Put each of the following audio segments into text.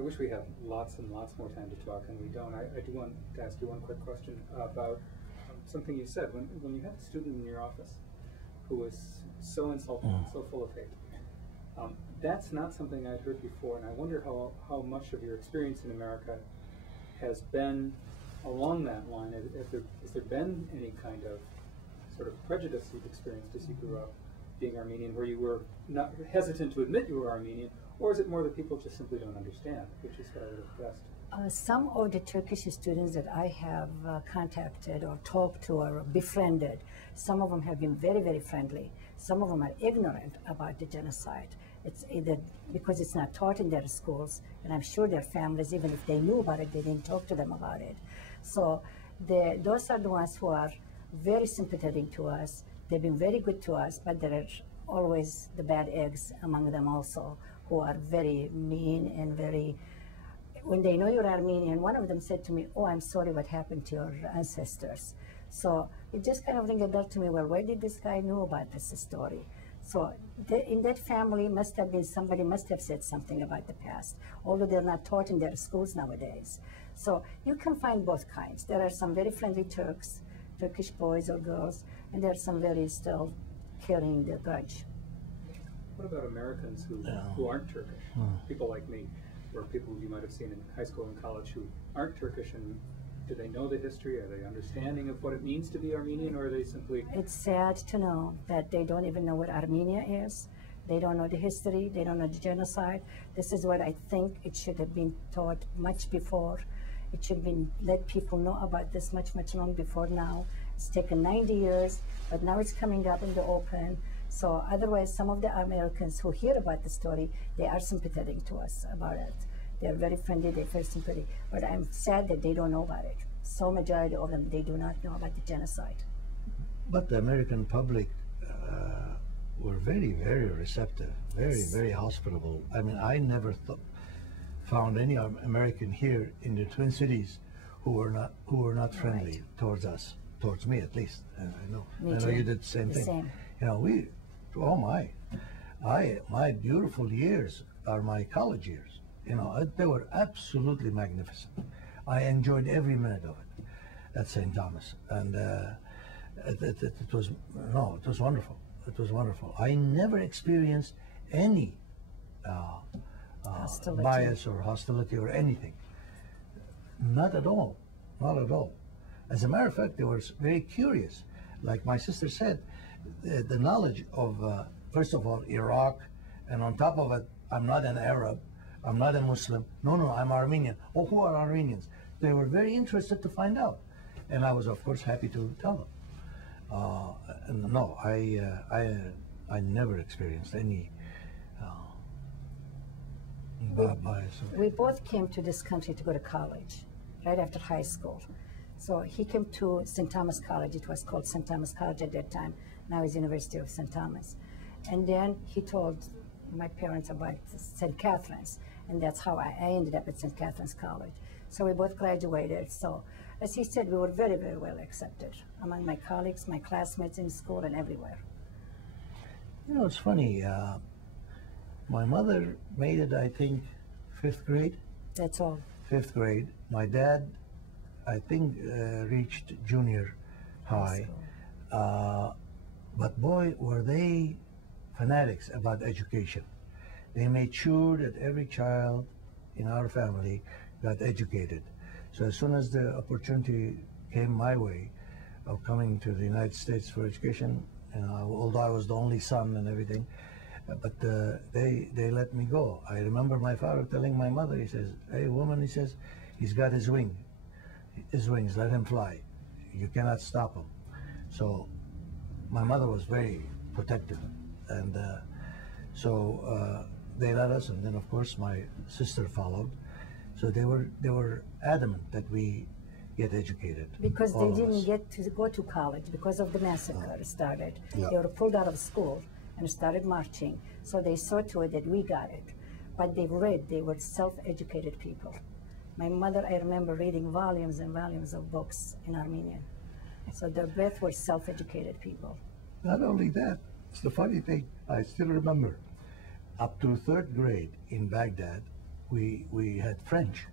I wish we had lots and lots more time to talk, and we don't. I do want to ask you one quick question about something you said. When you had a student in your office who was so insulting, so full of hate, that's not something I'd heard before, and I wonder how much of your experience in America has been along that line. Has there been any kind of sort of prejudice you've experienced as you grew up being Armenian, where you were not hesitant to admit you were Armenian, or is it more that people just simply don't understand, which is what I would have guessed? Some of the Turkish students that I have contacted or talked to or befriended, some of them have been very, very friendly. Some of them are ignorant about the genocide. It's either because it's not taught in their schools, and I'm sure their families, even if they knew about it, they didn't talk to them about it. So those are the ones who are very sympathetic to us. They've been very good to us, but there are always the bad eggs among them also, who are very mean and very, when they know you're Armenian, one of them said to me, "Oh, I'm sorry what happened to your ancestors." So it just kind of rang a bell to me, well, where did this guy know about this story? So in that family must have been somebody must have said something about the past, although they're not taught in their schools nowadays. So you can find both kinds. There are some very friendly Turks, Turkish boys or girls, and there are some very still carrying the grudge. What about Americans who aren't Turkish? People like me, or people you might have seen in high school and college who aren't Turkish, and do they know the history? Are they understanding of what it means to be Armenian, or are they simply... It's sad to know that they don't even know what Armenia is. They don't know the history. They don't know the genocide. This is what I think it should have been taught much before. It should have been let people know about this much, much long before now. It's taken 90 years, but now it's coming up in the open. So otherwise, some of the Americans who hear about the story, they are sympathetic to us about it. They're very friendly, they feel sympathy. But I'm sad that they don't know about it. So majority of them, they do not know about the genocide. But the American public were very, very receptive, very, very hospitable. I mean, I never found any American here in the Twin Cities who were not friendly towards us, towards me at least. I know you did the same thing. Same. You know, oh my beautiful years are my college years. You know, they were absolutely magnificent. I enjoyed every minute of it at St. Thomas, and it was wonderful. It was wonderful. I never experienced any bias or hostility or anything. Not at all. Not at all. As a matter of fact, they were very curious. Like my sister said, the knowledge of, first of all, Iraq, and on top of it, I'm not an Arab, I'm not a Muslim. No, I'm Armenian. Oh, who are Armenians? They were very interested to find out. And I was, of course, happy to tell them. And no, I never experienced any bias. We both came to this country to go to college, right after high school. So he came to St. Thomas College. It was called St. Thomas College at that time. Now it's University of St. Thomas. And then he told my parents about St. Catherine's, and that's how I ended up at St. Catherine's College. So we both graduated. So as he said, we were very, very well accepted among my colleagues, my classmates in school and everywhere. You know, it's funny. My mother made it, I think, 5th grade. That's all. 5th grade. My dad, I think, reached junior high. But boy, were they fanatics about education. They made sure that every child in our family got educated. So as soon as the opportunity came my way of coming to the United States for education, although I was the only son and everything, but they let me go. I remember my father telling my mother, he says, "Hey woman," he says, "he's got his wings, let him fly. You cannot stop him." So my mother was very protective, and so they let us, and then of course my sister followed. So they were adamant that we get educated. Because they didn't get to go to college because of the massacre started. Yeah. They were pulled out of school and started marching. So they saw to it that we got it. But they were self-educated people. My mother, I remember reading volumes and volumes of books in Armenian. So they both were self-educated people. Not only that, it's the funny thing, I still remember, up to 3rd grade in Baghdad, we had French,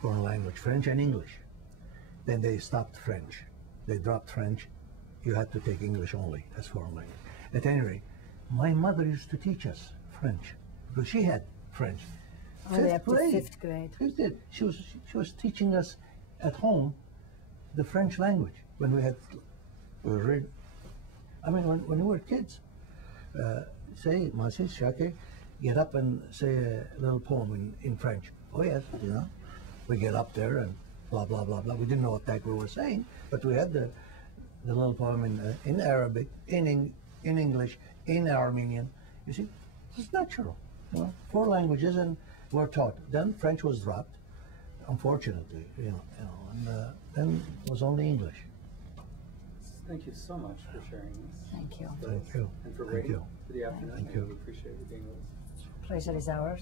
foreign language, French and English. Then they stopped French. They dropped French. You had to take English only as foreign language. At any rate, my mother used to teach us French because she had French. Only up to fifth grade. Fifth grade. She was teaching us at home the French language when we had. I mean, when we were kids, say, Masi, Shake, get up and say a little poem in French. Oh yes, you know, we get up there and blah blah blah blah. We didn't know what we were saying, but we had the little poem in Arabic, in English, in Armenian. You see, it's natural. You know, 4 languages and were taught. Then French was dropped, unfortunately. And then it was only English. Thank you so much for sharing this. Thank you. Thank you. And for Thank waiting you. for the afternoon. Thank you. We appreciate you being with us. Pleasure is ours.